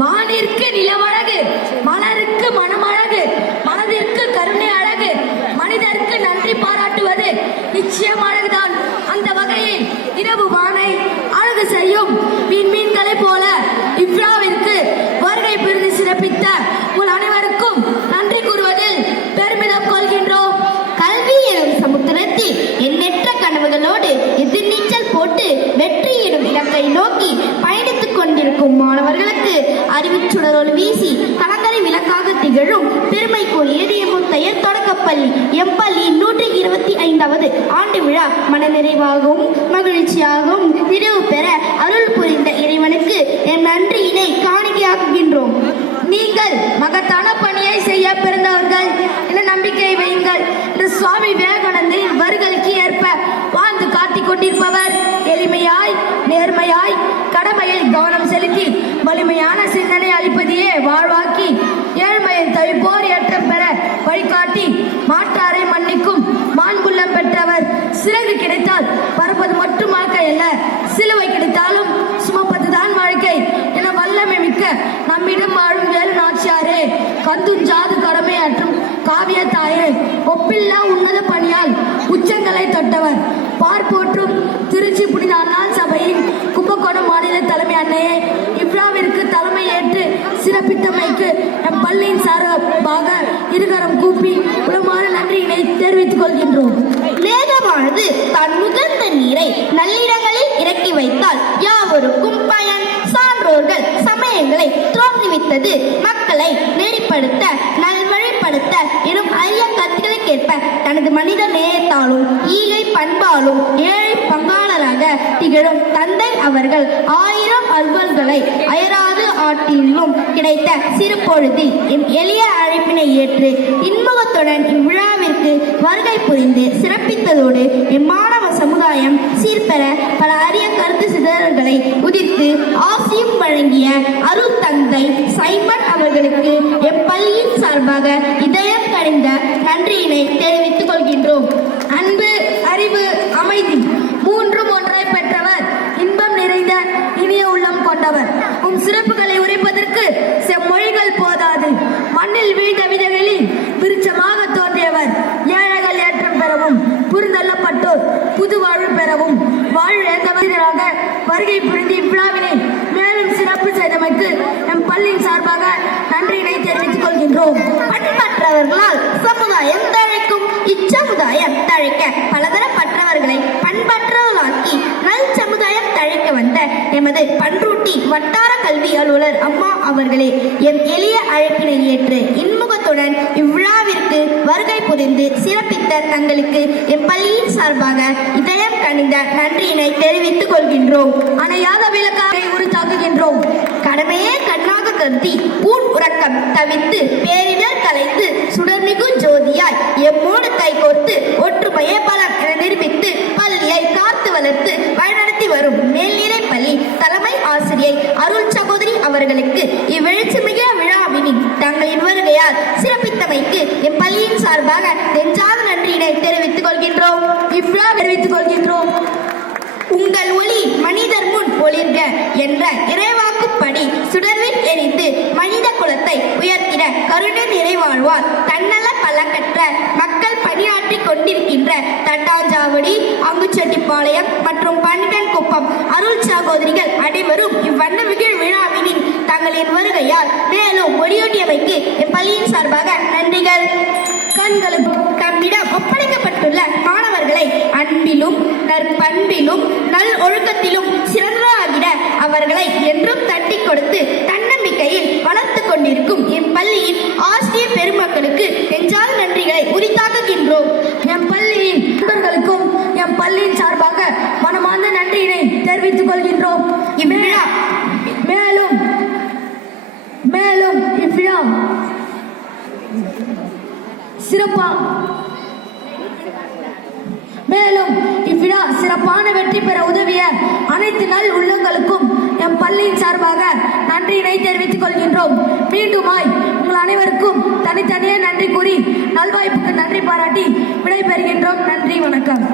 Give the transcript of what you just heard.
வானிற்கு நிலவழகு, மலருக்கு மனமழகு, மனதிற்கு கருணை அழகு, மனிதருக்கு நன்றி பாராட்டுவது நிச்சயம் அழகுதான். அந்த வகையில் இரவு வானை அழகு செய்யும் விண்மீன்களை போல இவ்விழாவிற்கு வருகை புரிந்து சிறப்பித்த உங்கள் அனைவருக்கும் நன்றி கூறுவதில் பெருமிதம் கொள்கின்றோம். கல்வி எனும் சமுத்திரத்தில் எண்ணற்ற கனவுகளோடு எதிர்நீச்சல் போட்டு வெற்றி எனும் இலக்கை நோக்கி பயணித்துக் கொண்டிருக்கும் மாணவர்களுக்கு அறிவுச்சுடரோடு வீசி கலங்கரை விளக்காக திகழும் பெருமைக்குரியது முத்தைய தொடக்கப்பள்ளி எம்பள்ளி 125வது ஆண்டு விழா மனநிறைவாகவும் மகிழ்ச்சியாகவும் நிறைவு பெற அருள் புரிந்த இறைவனுக்கு என் நன்றியினை காணிக்கையாக்குகின்றோம். நீங்கள் மகத்தான பணியை செய்ய பிறந்தவர்கள் என நம்பிக்கை வையுங்கள். இந்த சுவாமி விவேகானந்தரின் வருகைக்கு ஏற்ப வாழ்ந்து காட்டிக் கொண்டிருப்பவர். எளிமையாய் நேர்மையாய் கடமையில் கவனம் செலுத்தி வலிமையான சிந்தனை அளிப்பதையே வாழ்வாக்கி ஏழ்மையில் தவிப்போர் ஏற்றம் பெற வழிகாட்டி மாற்றாரை மன்னிக்கும் மாண்புள்ளம் பெற்றவர். சிறகு கிடைத்தால் பறப்பது மட்டும் வாழ்க்கை அல்ல, சிலுவை கிடைத்தாலும் சுமப்பதுதான் வாழ்க்கை என வல்லமை மிக்க நம்மிடம் வாழும் வேலு நாச்சியாரே, கந்துஞ்சாது கடமையாற்றும் காவிய தாயே, ஒப்பில்லா உன்னத பணியால் உச்சங்களை தொட்டவர். பார்ப்போற்றும் திருச்சி புனித அண்ணாள் சபையின் கும்பகோணம் மாநில தலைமை அன்னையே, இவ்விழாவிற்கு தலைமை ஏற்று சிறப்பித்தமைக்கு நம் பள்ளியின் சார்பாக இருகரம் கூப்பி உளமான நன்றியினை தெரிவித்துக் கொள்கின்றோம். மேகமானது தான் முகர்ந்த நீரை நல்லிடங்களில் இறக்கி வைத்தால் யாவருக்கும் பயன். சான்றோர்கள் சமயங்களை தோற்றுவித்தது மக்களை நெறிப்படுத்த நல்வழிப்படுத்த எனும் அரிய கருத்துக்களுக்கேற்ப தனது மனித நேயத்தாலும் ஈகை பண்பாலும் ஏழை பங்காளராக திகழும் தந்தை அவர்கள் 1000 அலுவல்களை அயராது ஆட்டிலும் கிடைத்த சிறு பொழுதில் எம் எளிய அழைப்பினை ஏற்று இன்முகத்துடன் இவ்விழாவிற்கு வருகை புரிந்து சிறப்பித்ததோடு எம்மாணவ சமுதாயம் சீர்பெற பல அரிய கருத்து சிதறல்களை உதிர்த்து ஆசியும் வழங்கிய அருள் தந்தை சைமன் அவர்களுக்கு எப்பள்ளியின் சார்பாக இதயம் கனிந்த நன்றியினை தெரிவித்துக் கொள்கின்றோம். அன்பு, அறிவு, அமைதி மூன்றும் ஒன்றாய் பெற்றவர். இன்பம் நிறைந்த இனிய உள்ளம் கொண்டவர். சிறப்புகளை உரைப்பதற்கு செம்மொழிகள் போதாது. மண்ணில் வீழ்ந்த விதைகளில் விருட்சமாக தோன்றியவர். ஏழைகள் ஏற்றம் பெறவும் புரிந்தள்ளப்பட்டோர் புது வாழ்வு பெறவும் வாழ்ந்தவராக வருகை புரிந்து இவ்விழாவினை மேலும் சிறப்பு செய்தமைக்கு நம் பள்ளியின் சார்பாக நன்றியினை தெரிவித்துக் கொள்கின்றோம். பண்பற்றவர்களால் சமுதாயம் தழைக்கும். இச்சமுதாயம் தழைக்க பலதரப்பட்டவர்களை பண்பற்றவர்களாக்கி நல் சமுதாயம் தழைக்க வந்த எமது பன்ருட்டி வட்டார கல்வி அலுவலர் அம்மா அவர்களே, எம் எளிய அழைப்பினை ஏற்று இன்முகத்துடன் இவ்விழாவிற்கு வருகை புரிந்து சிறப்பித்த தங்களுக்கு எம் பள்ளியின் சார்பாக இதயம் கனிந்த நன்றியினை தெரிவித்துக் கொள்கின்றோம். அணையாத விளக்காக உறுத்தாக்குகின்றோம். கடமையே கண்ணாக கருதி ஊன் உறக்கம் தவிர்த்து பேரிடர் கலைந்து சுடர்மிகு ஜோதியாய் எம்மோடு கைகோர்த்து ஒற்றுமையே பலம் என நிரூபித்து பள்ளியை காத்து வளர்த்து வழிநடத்தி வரும் மேல்நிலை பள்ளி தலைமை ஆசிரியை அருள் சகோதரி அவர்களுக்கு இவ்வெழுச்சிமிக விழாவினின் தங்களின் வருகையால் சிறப்பித்தமைக்கு எம் பள்ளியின் சார்பாக நெஞ்சாத நன்றியினை தெரிவித்துக் கொள்கின்றோம். இவ்விழா தெரிவித்துக் கொள்கின்றோம். உங்கள் ஒளி மனிதர் முன் ஒளிர்க என்ற இறைவாக்குப்படி சுடர்வில் எரிந்து மனித குலத்தை உயர்த்திட கருணை நிறைவாழ்வார் தன்னல பலக்கற்ற மக்கள் பணியாற்றி கொண்டிருக்கின்ற தட்டாஞ்சாவடி, அங்குச்செட்டிப்பாளையம் மற்றும் பன்னிடன்குப்பம் அருள் சகோதரிகள் அனைவரும் இவ்வண்ண மிகிழ் விழாவினின் தங்களின் வருகையால் மேலும் ஒளியூட்டியமைக்கு என் பள்ளியின் சார்பாக நன்றிகள். கண்களுக்கு தம்மிடம் ஒப்படைக்கப்பட்டுள்ள மாணவர்களை அன்பிலும் நற்பண்பிலும் நல் ஒழுக்கத்திலும் சிறந்தராகிட அவர்களை என்றும் தட்டி கொடுத்து தன்னம்பிக்கையில் வளர்த்து கொண்டிருக்கும் என் பள்ளியின் ஆசிரியர் பெருமக்களுக்கு நெஞ்சாத நன்றிகளை உரித்தாக்குகின்றோம். என் பள்ளியின் நண்பர்களுக்கும் என் பள்ளியின் சார்பாக மனமார்ந்த நன்றியினை தெரிவித்துக் கொள்கின்றோம். இவ்விழா மேலும் இவ்விழா சிறப்பான வெற்றி பெற உதவிய அனைத்து நல் உள்ளங்களுக்கும் எம் பள்ளியின் சார்பாக நன்றியினை தெரிவித்துக் கொள்கின்றோம். மீண்டுமாய் உங்கள் அனைவருக்கும் தனித்தனியே நன்றி கூறி நல்வாய்ப்புக்கு நன்றி பாராட்டி விடைபெறுகின்றோம். நன்றி, வணக்கம்.